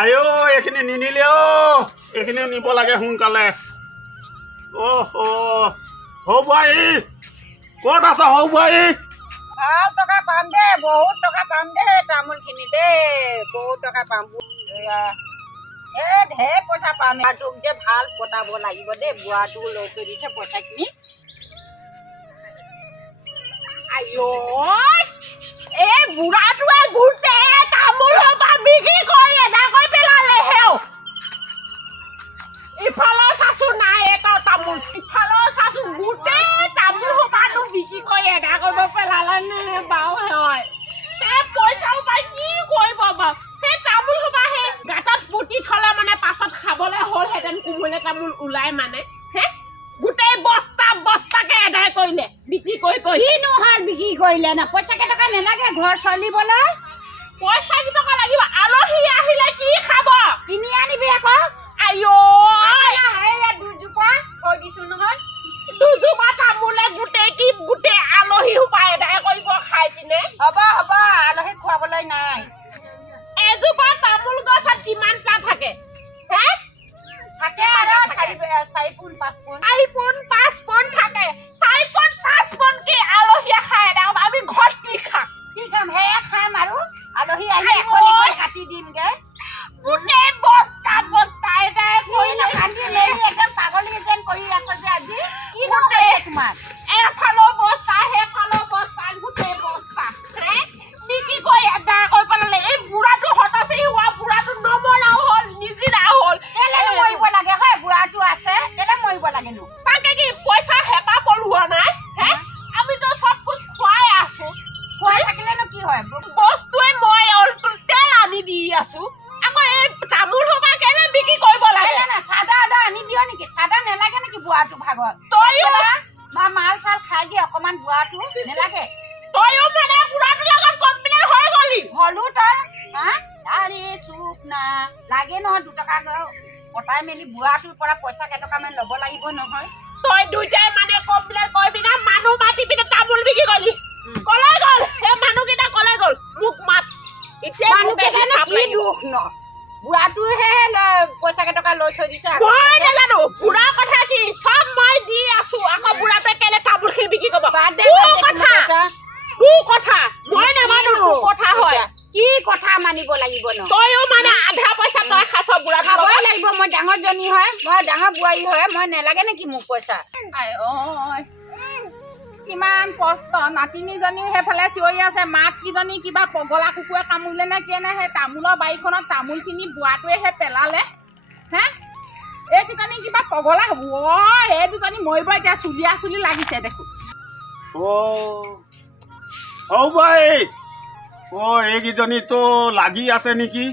আয়ো এইখিনি নিনিলে এইখিনি নিব লাগে সোনকালে হৌ বোৱাৰী ক'ত আছা হৌ বোৱাৰী ভাল টকা পাম দে বহুত টকা পাম দে তামোলখিনি দে বহুত টকা পাম ঢেৰ পইচা পাম তোক যে ভাল পতাব লাগিব দেই বুঢ়াটো লৈ থৈ দিছে পইচাখিনি আইঅ এই বুঢ়াটোৱে গোটেই তামোল সোপা বিক্ৰী কৰি এদাই কৰি পেলালে হেও ইফালৰ চাচো নাই এটা তামোল ইফালৰ চাচো গোটেই তামোল সোপাটো বিক্ৰী কৰি এদাই কৰিব পেলালে নে বাৰু হয় সেই পইচাও পাই কি কৰিব বাৰু সেই তামোল সোপা সেই গাঁতত পুতি থলে মানে পাছত খাবলৈ হ'লহেঁতেন কোমলীয়া তামোল ওলাই মানে হে গোটেই বস্তা বস্তাকে এদাই কৰিলে বিক্ৰী কৰি কিনো হ'ল বিক্ৰী কৰিলে না পইচা কেইটকা নেলাগে ঘৰ চলিবলৈ পইচা কেইটকা লাগিব আলহী আহিলে কি খাব কিনি আনিবি আকৌ আইঅ দুজোপা কৈ দিছো নহয় দুজোপা তামোলে গোটেই আলহী সোপা এদাই কৰিব খাই পিনে হ'ব আলহীক খুৱাবলৈ নাই এজোপা তামোল গছত কিমানটা থাকে হে থাকে আৰু 4 পোন 5 পোন 4 পোন 5 পোন থাকে 4 পোন 5 পোন কি আলহীয়ে খাই এদাই আমি ঘৰত কি খাম সেয়া খাম আৰু আলহী আহিলে এখন কাটি দিমগে গোটেই বস্তা এদাই কৰিলে কাটি মেলি একদম পাগলী যেন কৰি আছ যে আজি কি গোটেই তোমাৰ এফালৰ বস্তা সেইফালৰ বস্তা গোটেই বস্তা হে চিকি কৰি এদাই কৰি পেলালে এই বুঢ়াটো হঠাতে হোৱা বুঢ়াটো নমৰাও হ'ল নিজিৰাও হ'ল কেলেনো মৰিব লাগে হয় বুঢ়াটো আছে কেলে মৰিব লাগেনো তাকে কি পইচা হেঁপা পলোৱা নাই হে আমিতো চব কুছ খুৱাই আছো খুৱাই থাকিলেনো কি হয় বস্তুৱে মই অলটুতে আনি দি আছো আকৌ এই তামোল সোপা কেলে বিক্ৰী কৰিব লাগে না চাদা আনি দিয় নেকি চাদা নেলাগে নেকি বুঢ়াটো ভাগত তইও বা মাল চাল খাই দি অকমান বুঢ়াটো নেলাগে তইও মানে বুঢ়াটোৰ লগত কম্পিউটাৰ হৈ গলি হলো তই আৰে চুপ না লাগে নহয় 2 টকা কটাই মেলি বুঢ়াটোৰ পৰা পইচা কেইটকামান ল'ব লাগিব নহয় তই দুইটাই মানে কম্পিউটাৰ কৰিবি না মানুহ মাতি পিনে তামোল বিক্ৰী কৰিলি কলাই গ'ল সেই মানুহকেইটা কলাই গ'ল মোক মাত এতিয়া মানুহকেইটা কি দুখ ন বুঢ়াটোহে পইচা কেইটকা লৈ থৈ দিছে মই নাজানো বুঢ়া কথা কি চব মই দি আছো আকৌ বুঢ়াটোৱে কেলে তামোলখিনি বিক্ৰী কৰিব কথা মই নামানো কথা হয় কি কথা মানিব লাগিব ন তইও মানে আধা পইচা তই খাছ বুঢ়া খাবই লাগিব মই ডাঙৰ জনী হয় মই ডাঙৰ বোৱাৰী হয় মই নেলাগে নেকি মোক পইচা কিমান কষ্ট নাতিনীজনীও সেইফালে চিঞৰি আছে মাত কিজনী কিবা পগলা কুকুৰে কামুৰিলে নে কি নে সেই তামোলৰ বাৰীখনত তামোলখিনি বোৱাটোৱে সেই পেলালে হে এইকেইজনী কিবা পগলা হ'ব এই দুজনী মৰিব এতিয়া চুলি লাগিছে দেখোন হৌ বোৱাৰী এইকেইজনীতো লাগি আছে নেকি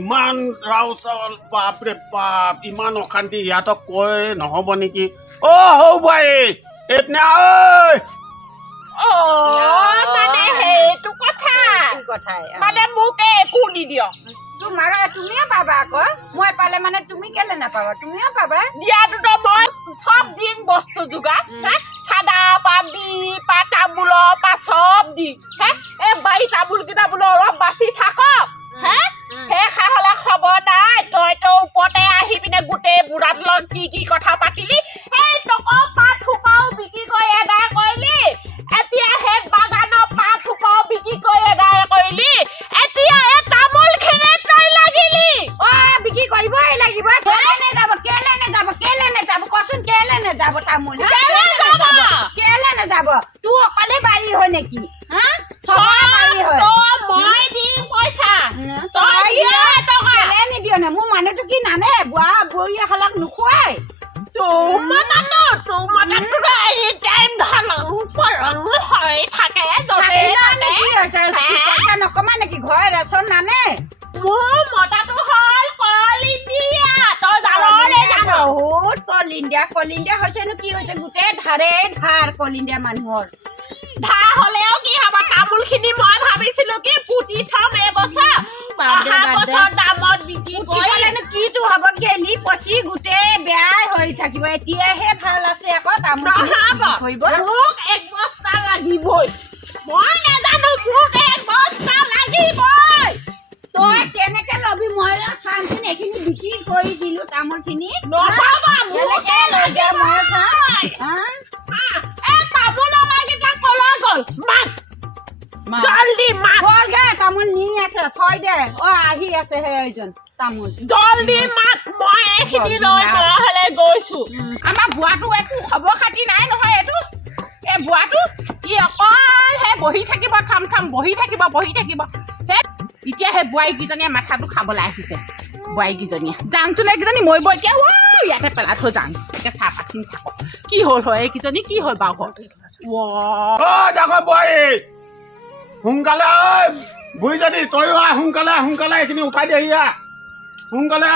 ইমান ৰাও চাউল বাপৰে বাপ ইমান অশান্তি ইয়াতক কৈ নহ'ব নেকি হৌ বোৱাৰী এইপিনে মানে সেইটো কথা মানে মোক একো নিদিয় তুমিও পাবা আকৌ মই পালে মানে তুমি কেলে নাপাবা তুমিও পাবা দিয়াটোতো মই চব দিম বস্তু যোগাৰ চাদা পা পা তামোলৰ পা চব দি এই বাৰী তামোল কেইটা বোলো অলপ বাচি থাক সেই খা হলে খবৰ নাই তইতো ওপৰতে আহি পিনে গোটেই বুঢ়াৰ লগত কি কথা পাতিলি সেই টকা পাত সোপাও বিক্ৰী কৰি এদাই কৰিলি এতিয়া সেই বাগানৰ পাত সোপাও বিক্ৰী কৰি এদাই কৰিলি এতিয়া এই তামোলখিনি তই লাগিলি বিক্ৰী কৰিবই লাগিব কেলে নেযাব কচোন কেলে নেযাব তামোল কেলে নেযাব তোৰ অকলে বাৰী হয় নেকি মই দিম পইচা কেলে নিদিয় নে মোৰ মানুহটো কি নানে বুঢ়া বুঢ়ী এহালক নোখোৱাই নকমা নেকি ঘৰৰ ৰেচন নানে মোৰ মতাটো হ'ল কল ইণ্ডিয়া তই বহুত কল ইণ্ডিয়া হৈছেনো কি হৈছে গোটেই ধাৰ কল ইণ্ডিয়া মানুহৰ ধাৰ হলেও কি হব তামোলখিনি মই ভাবিছিলো কি পুতি থম এবছৰ দামত বিক্ৰী কৰিলেনো কিটো হব গেলি পচি গোটেই বেয়াই হৈ থাকিব এতিয়াহে ভাল আছে আকৌ তামোল মোক 1 বস্তা লাগিবই মই নাজানো মোক 1 বস্তা লাগিবই তই কেনেকে লবি মই তামোলখিনি নহবা এনেকে লৈ যা মই চাই তামোল লাগেটা কলা গ'ল মাত জলদি মাত বৰগে তামোল নি আছে থৈ দে আহি আছে সেইজন তামোল জলদি মাত মই এইখিনি লৈ নহ'লে গৈছো আমাৰ বুঢ়াটো একো খবৰ খাতি নাই নহয় এইটো এই বুঢ়াটো ই অকল সেই বহি থাকিব থাম বহি থাকিব সেই এতিয়া সেই বোৱাৰীকেইজনীয়ে মাথাটো খাবলৈ আহিছে বোৱাৰীকেইজনীয়ে যাওঁচোন এইকেইজনী মৰিব এতিয়া ইয়াতে পেলাই থৈ যাওঁ একে চাহপাতখিনি থাকক কি হ'ল হয় এইকেইজনী কি হ'ল বাৰু ডাঙৰ বোৱাৰী সোনকালে বুঢ়ীজনী তয়ো আহ সোনকালে এইখিনি উঠাই দিহি সোনকালে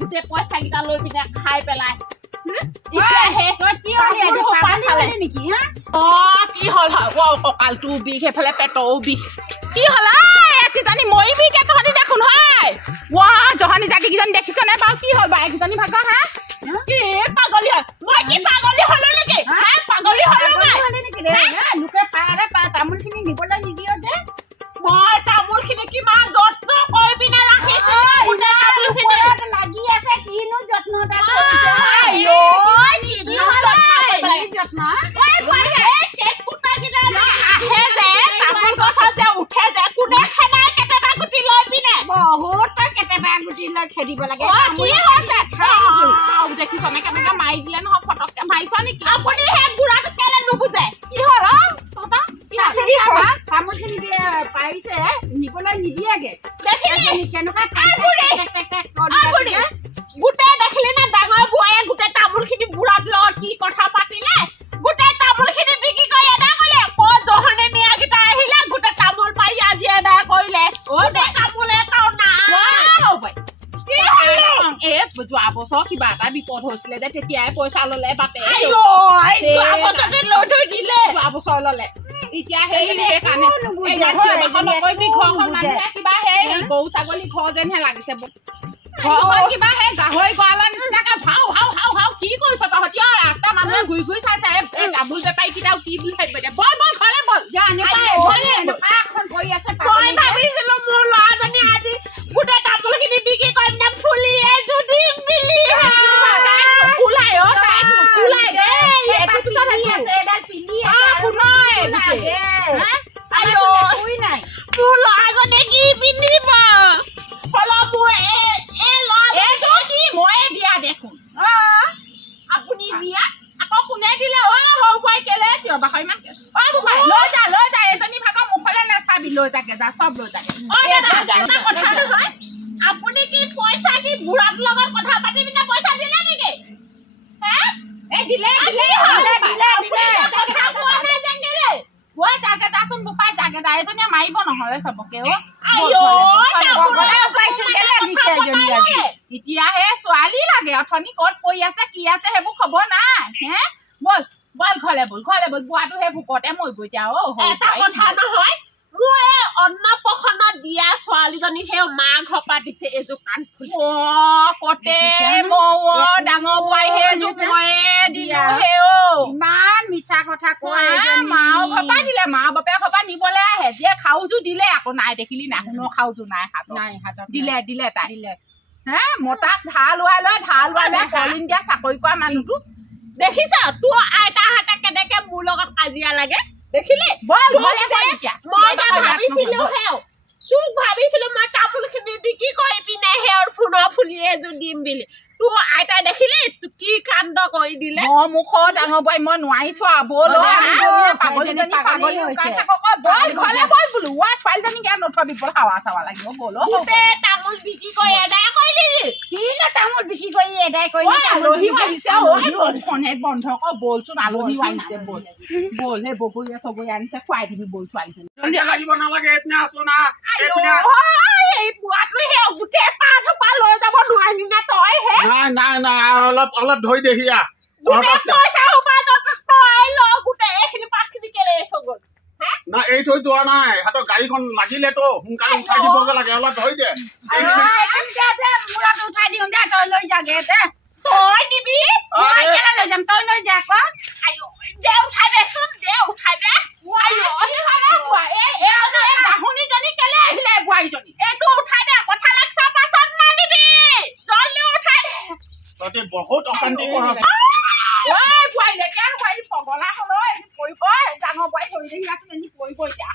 গোটেই পইচা কেইটা লৈ পিনে খাই পেলাই কি হ'ল কঁকালটো বিষ সেইফালে পেটৰো বিষ কি হ'ল কিজানি মৰিবি তহঁতি দেখোন হয় জহনী জাতিকেইজনী দেখিছনে বাৰু কি হ'ল বাৰু এইকেইজনী ভাগৰ কি পাগলী হ'ল মই কি পাগলী হলো নেকি পাগলী হলো লোকে পাৰে তামোলখিনি নিবলৈ নিদিয় যে মই তামোলখিনি কিমান যত্ন কৰি পিনে ৰাখিছো লাগি আছে কিনো যত্ন খেদিব লাগে দেখিছনে কেনেকে মাৰি দিলে নহয় ফটককে মাৰিছ নেকি আপুনি সেই বুঢ়াটো কেলে নুবুজে কি হ'ল তামোলখিনি পাৰিছে নিবলৈ নিদিয়েগে কেনেকুৱা গোটেই দেখিলে নে ডাঙৰ বুঢ়ায়ে গোটেই তামোলখিনি বুঢ়াৰ লগত কি কথা পাতিলে গোটেই তামোলখিনি বিক্ৰী কৰি এদায় কৰিলে জহনে নিয়াকেইটা আহিলে গোটেই তামোল পাই আজি এদায় কৰিলে তামোল এটাও যোৱা বছৰ কিবা এটা বিপদ হৈছিলে যে তেতিয়াই পইচা ললে বাপে যোৱা বছৰ ললে এতিয়া সেইকাৰণে কিবা সেই গৰু ছাগলী ঘৰ যেনহে লাগিছে ঘৰখন কিবা সেই গাহৰি গঁৰালৰ নিচিনাকে ভাও কি কৰিছ তহঁতি ৰাস্তা মানুহে ঘূৰি চাইছে এই তামোল বেপাৰী কেইটাও কি বুলি ভাবিব এতিয়া বল ঘৰলে বল ভাবিছিলো মোৰ ল'ৰাজনী আজি গোটেই তামোলখিনি বিক্ৰী কৰিম নে ফুলি এযোৰ দিম বুলি মোৰ ল'ৰাজনে কি পিন্ধিব ময়ে দিয়া দেখোন আপুনি দিয়া আকৌ কোনে দিলে সৰু বোৱাই কেলে চিঞৰ ইমান লৈ যা এজনী ভাগৰ মুখলে নাচাবি লৈ যাগে যা চব লৈ যাগে আপুনি কি পইচা কি বুঢ়াৰ লগত কথা পাতি পিনে পইচা দিলে নেকি দিলে এজনীয়ে মাৰিব নহলে চবকে এতিয়াহে ছোৱালী লাগে অথনি ক'ত পৰি আছে কি আছে সেইবোৰ খবৰ নাই বল ঘৰলে বল বুঢ়াটো সেই ভোকতে মৰিব এতিয়া এটা কথা নহয় মোৰ এই অন্নপ্ৰসন্ন দিয়া ছোৱালীজনী সেই মাক ঘপা দিছে এযোৰ কাণফুলি কতে ডাঙৰ বোৱাৰী সেইযোৰ ময়ে দিলো ইমান মিছা কথা কয় মাও ঘপা দিলে মা বাপে ঘপা নিবলৈ আহে যে খাওযোৰ দিলে আকৌ নাই দেখিলি নাই শুনো খাওযোৰ নাই হাতত দিলে তাই মতাক ধাৰ লোৱাই কলিন দিয়া চাকৰি কৰা মানুহটো দেখিছ তোৰ আইতাহঁতে কেনেকে মোৰ লগত কাজিয়া লাগে দেখিলি ভাবিছিলো মই তামোলখিনি বিক্ৰী কৰি পিনে সেৱাৰ ফুলৰ ফুলি এযোৰ দিম বুলি তোৰ আইতাই দেখিলি কি কাণ্ড কৰি দিলে মুখত ডাঙৰ বোৱাৰী মই নোৱাৰিছো ছোৱালীজনী জ্ঞান নথবি বল হাৱা চাৱা লাগিব বল গোটেই তামোল তামোল বিক্ৰী কৰি এদায় কৰিলি কিনো তামোল বিক্ৰী কৰি এদাই কৰি আলহীও আহিছে বৰষুণে বন্ধ কৰ বলচোন আলহীও আহিছে বল বল হে বগৰীয়ে চগৰীয়ে আনিছে খুৱাই দিবি বল ছোৱালীজনী কাজিয়া লাগিব নালাগে এইপিনে আছো না এই বুঢ়াটো সেই গোটেই পাঁচজোপা লৈ যাব নোৱাৰিলি না তই হে নাই অলপ ধৰি দেখিয়া পইচা উপাৰ্জন তই ল গোটেই এইখিনি পাতখিনি কেলে থৈ গ'ল না এই থৈ যোৱা নাই হাতত গাড়ীখন লাগিলেতো সোনকালে উঠাই দিবগে লাগে অলপ ধৰি দে মূৰত উঠাই দিওঁ দে তই লৈ যাগে দে তই দিবি মই কেলে লৈ যাম তই লৈ যা আকৌ দে উঠাই দেচোন দে উঠাই দে গাহনিজনী কেলে আহিলে বোৱাৰীজনী এইটো উঠাই দে কথা লাগছা পাছত মাৰিবি জলদি উঠাই দে তহঁতে বহুত অশান্তি কৰা বোৱাৰী লেতেৰা বোৱাৰী পগলা হল পৰিব ডাঙৰ বোৱাৰী ধৰি দেখি আছো পৰিব এতিয়া